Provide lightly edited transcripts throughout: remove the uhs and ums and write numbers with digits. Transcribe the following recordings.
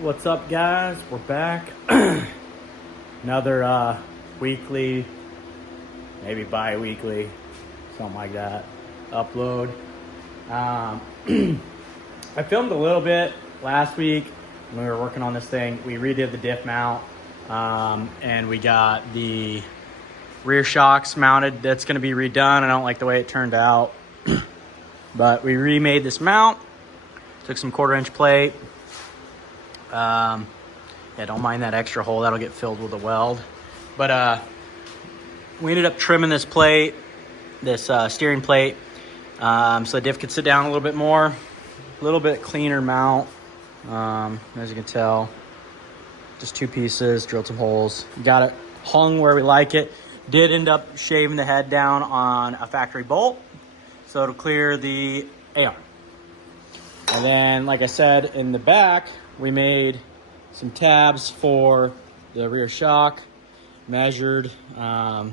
What's up, guys? We're back. Another weekly, maybe bi-weekly, something like that, upload. I filmed a little bit last week when we were working on this thing. We redid the diff mount, and we got the rear shocks mounted. That's going to be redone. I don't like the way it turned out, but we remade this mount. Took some 1/4-inch plate. Yeah, don't mind that extra hole. That'll get filled with a weld. But we ended up trimming this plate, this steering plate, so the diff could sit down a little bit more. A little bit cleaner mount, as you can tell. Just 2 pieces, drilled some holes. Got it hung where we like it. Did end up shaving the head down on a factory bolt, so it'll clear the AR. And then, like I said, in the back, we made some tabs for the rear shock, measured. Yeah,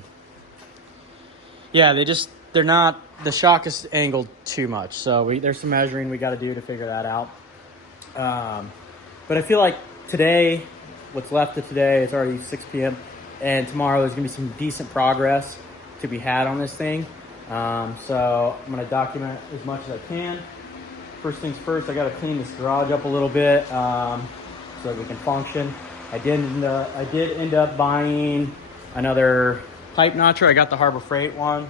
they're not, the shock is angled too much. So there's some measuring we got to do to figure that out. But I feel like today, what's left of today, it's already 6 p.m. And tomorrow there's gonna be some decent progress to be had on this thing. So I'm gonna document as much as I can. First things first, I got to clean this garage up a little bit so that we can function. I did end up buying another pipe notcher. I got the Harbor Freight one,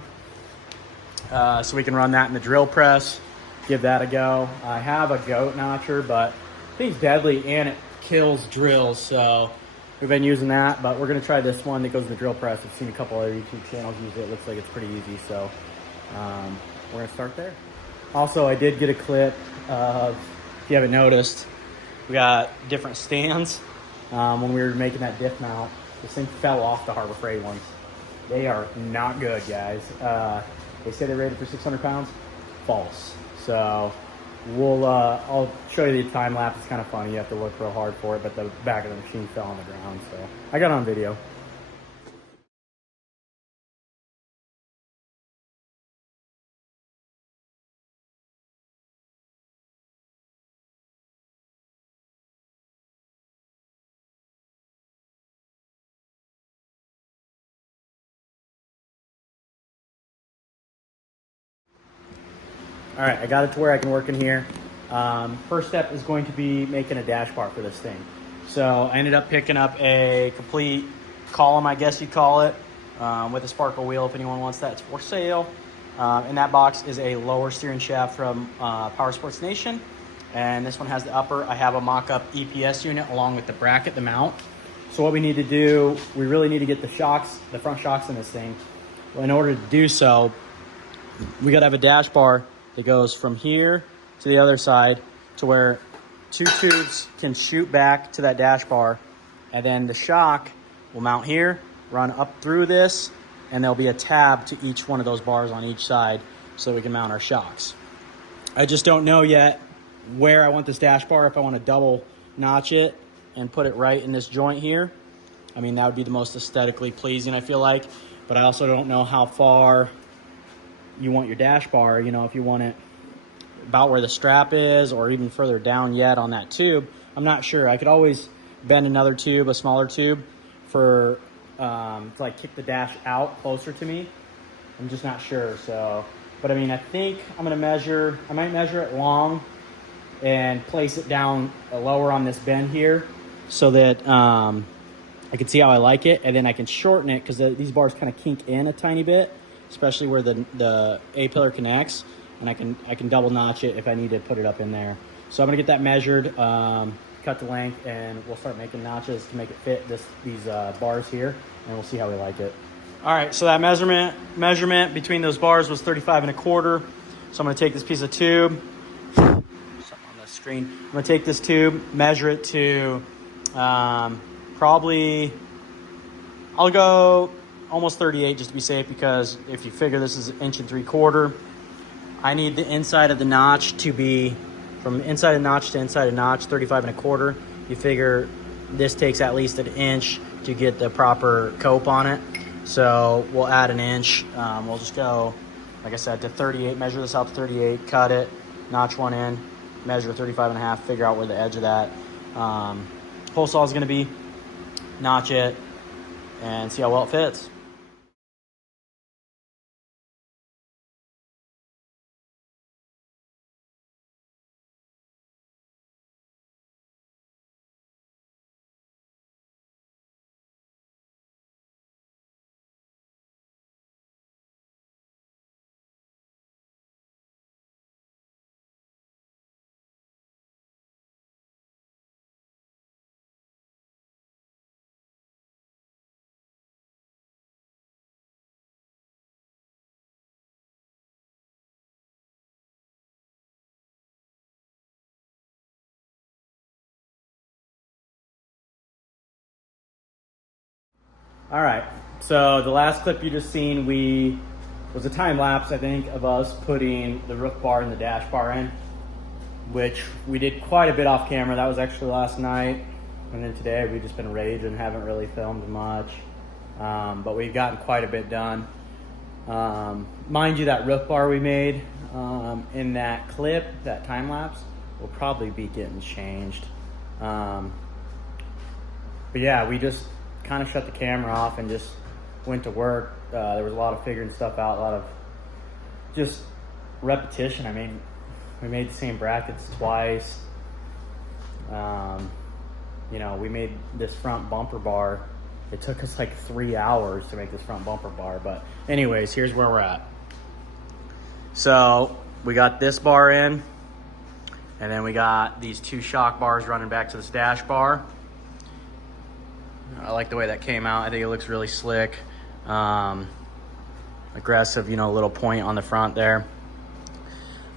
so we can run that in the drill press, give that a go. I have a goat notcher, but I think it's deadly and it kills drills, so we've been using that, but we're going to try this one that goes in the drill press. I've seen a couple other YouTube channels use it. It looks like it's pretty easy, so we're going to start there. Also, I did get a clip of, if you haven't noticed, we got different stands. When we were making that diff mount, this thing fell off the Harbor Freight ones. They are not good, guys. They say they're rated for 600 pounds. False. So I'll show you the time lapse. It's kind of funny. You have to look real hard for it, but the back of the machine fell on the ground. So I got it on video. All right, I got it to where I can work in here. First step is going to be making a dash bar for this thing. So I ended up picking up a complete column, I guess you'd call it, with a sparkle wheel. If anyone wants that, it's for sale. In that box is a lower steering shaft from Power Sports Nation. And this one has the upper. I have a mock-up EPS unit along with the bracket, the mount. So what we need to do, we really need to get the shocks, the front shocks in this thing. Well, in order to do so, we gotta have a dash bar that goes from here to the other side to where 2 tubes can shoot back to that dash bar, and then the shock will mount here, run up through this, and there'll be a tab to each one of those bars on each side so we can mount our shocks. I just don't know yet where I want this dash bar, if I want to double notch it and put it right in this joint here. I mean, that would be the most aesthetically pleasing, I feel like, but I also don't know how far you want your dash bar, you know, if you want it about where the strap is or even further down yet on that tube. I'm not sure. I could always bend another tube, a smaller tube, for to like kick the dash out closer to me. I'm just not sure. So, but I mean, I think I'm gonna measure, I might measure it long and place it down lower on this bend here so that I can see how I like it, and then I can shorten it because these bars kind of kink in a tiny bit, especially where the A-pillar connects, and I can double notch it if I need to put it up in there. So I'm gonna get that measured, cut the length, and we'll start making notches to make it fit these bars here, and we'll see how we like it. All right, so that measurement between those bars was 35 1/4. So I'm gonna take this piece of tube, something on the screen. I'm gonna take this tube, measure it to probably, I'll go almost 38 just to be safe, because if you figure this is 1 3/4, I need the inside of the notch to be from inside of notch to inside of notch 35 1/4. You figure this takes at least 1 inch to get the proper cope on it, so we'll add 1 inch. We'll just go, like I said, to 38, measure this out to 38, cut it, notch one in, measure 35 1/2, figure out where the edge of that Hole saw is going to be, notch it, and see how well it fits. All right, so the last clip you just seen, was a time lapse, I think, of us putting the roof bar and the dash bar in, which we did quite a bit off camera. That was actually last night, and then today we've just been raging, haven't really filmed much, but we've gotten quite a bit done. Mind you, that roof bar we made in that clip, that time lapse, will probably be getting changed. But yeah, we just kind of shut the camera off and just went to work. There was a lot of figuring stuff out, a lot of just repetition. I mean, we made the same brackets twice. You know, we made this front bumper bar. It took us like 3 hours to make this front bumper bar. But anyways, here's where we're at. So we got this bar in, and then we got these 2 shock bars running back to this dash bar. I like the way that came out. I think it looks really slick. Aggressive, you know, little point on the front there.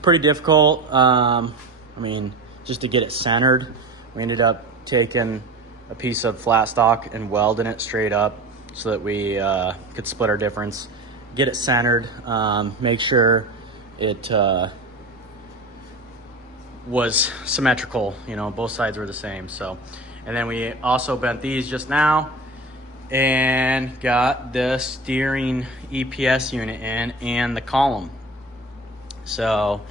Pretty difficult. I mean, just to get it centered, we ended up taking a piece of flat stock and welding it straight up so that we could split our difference, get it centered, make sure it was symmetrical, you know, both sides were the same. So, and then we also bent these just now and got the steering EPS unit in and the column. So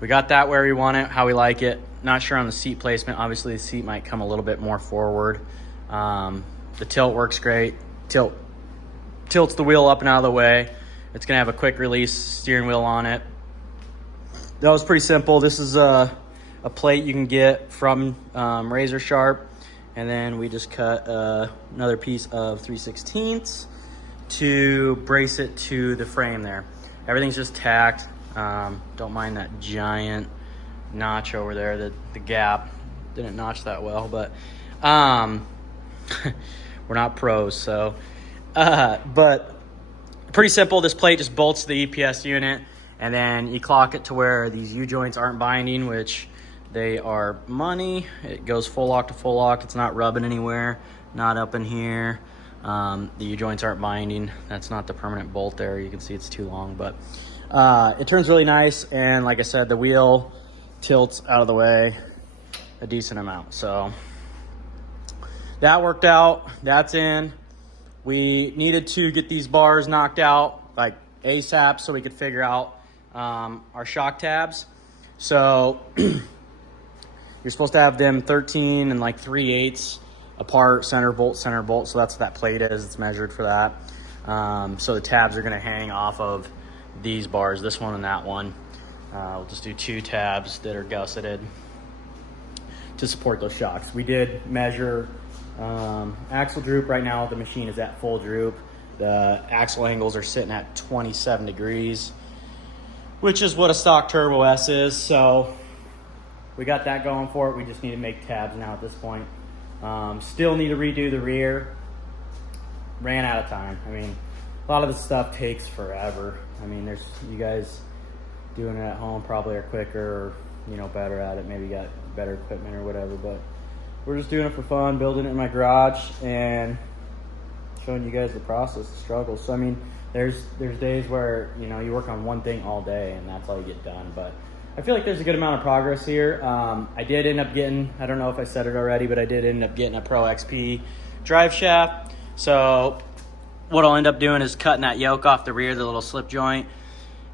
we got that where we want it, how we like it. Not sure on the seat placement. Obviously the seat might come a little bit more forward. The tilt works great. Tilts the wheel up and out of the way. It's gonna have a quick release steering wheel on it. That was pretty simple. This is a plate you can get from Razor Sharp. And then we just cut another piece of 3/16 to brace it to the frame there. Everything's just tacked. Don't mind that giant notch over there. The gap didn't notch that well, but we're not pros, so. But pretty simple. This plate just bolts to the EPS unit, and then you clock it to where these U-joints aren't binding, which they are money. It goes full lock to full lock. It's not rubbing anywhere, not up in here. The U-joints aren't binding. That's not the permanent bolt there. You can see it's too long, but it turns really nice. And like I said, the wheel tilts out of the way a decent amount. So that worked out. That's in. We needed to get these bars knocked out like ASAP so we could figure out our shock tabs. So you're supposed to have them 13 and like 3/8 apart, center bolt. So that's what that plate is. It's measured for that. So the tabs are going to hang off of these bars, this one and that one. We'll just do 2 tabs that are gusseted to support those shocks. We did measure axle droop. Right now the machine is at full droop. The axle angles are sitting at 27 degrees, which is what a stock Turbo S is. So we got that going for it. We just need to make tabs now at this point. Still need to redo the rear. Ran out of time. I mean, a lot of this stuff takes forever. I mean, you guys doing it at home probably are quicker or, you know, better at it. Maybe got better equipment or whatever, but we're just doing it for fun, building it in my garage and showing you guys the process, the struggle. So, I mean, there's days where, you know, you work on one thing all day and that's all you get done, but I feel like there's a good amount of progress here. I did end up getting, I don't know if I said it already, but I did end up getting a Pro XP drive shaft. So what I'll end up doing is cutting that yoke off the rear, the little slip joint,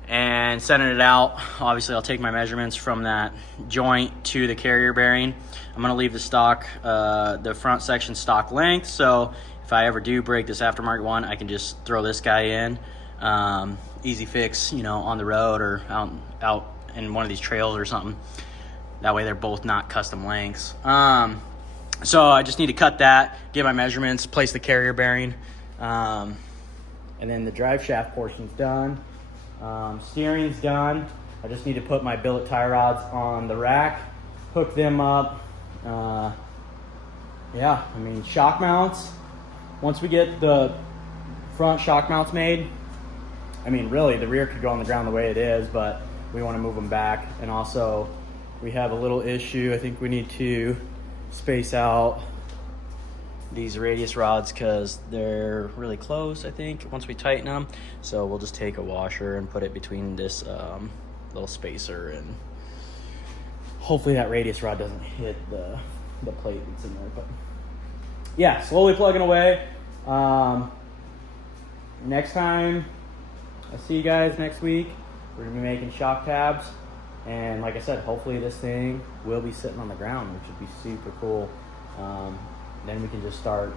and sending it out. Obviously, I'll take my measurements from that joint to the carrier bearing. I'm gonna leave the stock, the front section stock length, so if I ever do break this aftermarket one, I can just throw this guy in. Easy fix, you know, on the road or out in one of these trails or something. That way they're both not custom lengths. So I just need to cut that, get my measurements, place the carrier bearing, and then the drive shaft portion's done. Steering's done. I just need to put my billet tie rods on the rack, hook them up. Yeah, I mean, shock mounts. Once we get the front shock mounts made, I mean, really, the rear could go on the ground the way it is, but we want to move them back. And also, we have a little issue. I think we need to space out these radius rods because they're really close, I think, once we tighten them. So we'll just take a washer and put it between this little spacer, and hopefully that radius rod doesn't hit the plate that's in there. But yeah, slowly plugging away. Next time I see you guys next week, we're gonna be making shock tabs. And like I said, hopefully this thing will be sitting on the ground, which would be super cool. Then we can just start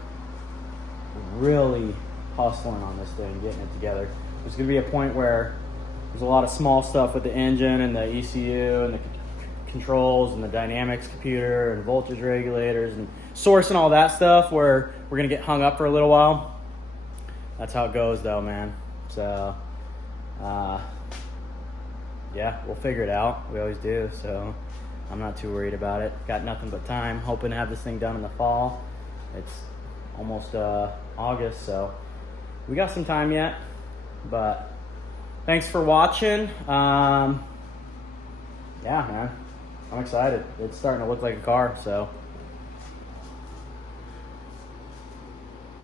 really hustling on this thing, getting it together. There's gonna be a point where there's a lot of small stuff with the engine and the ECU and the controls and the dynamics computer and voltage regulators and source and all that stuff where we're gonna get hung up for a little while. That's how it goes though, man. So, yeah, we'll figure it out. We always do, so I'm not too worried about it. Got nothing but time. Hoping to have this thing done in the fall. It's almost August, so we got some time yet. But thanks for watching. Yeah, man, I'm excited. It's starting to look like a car, so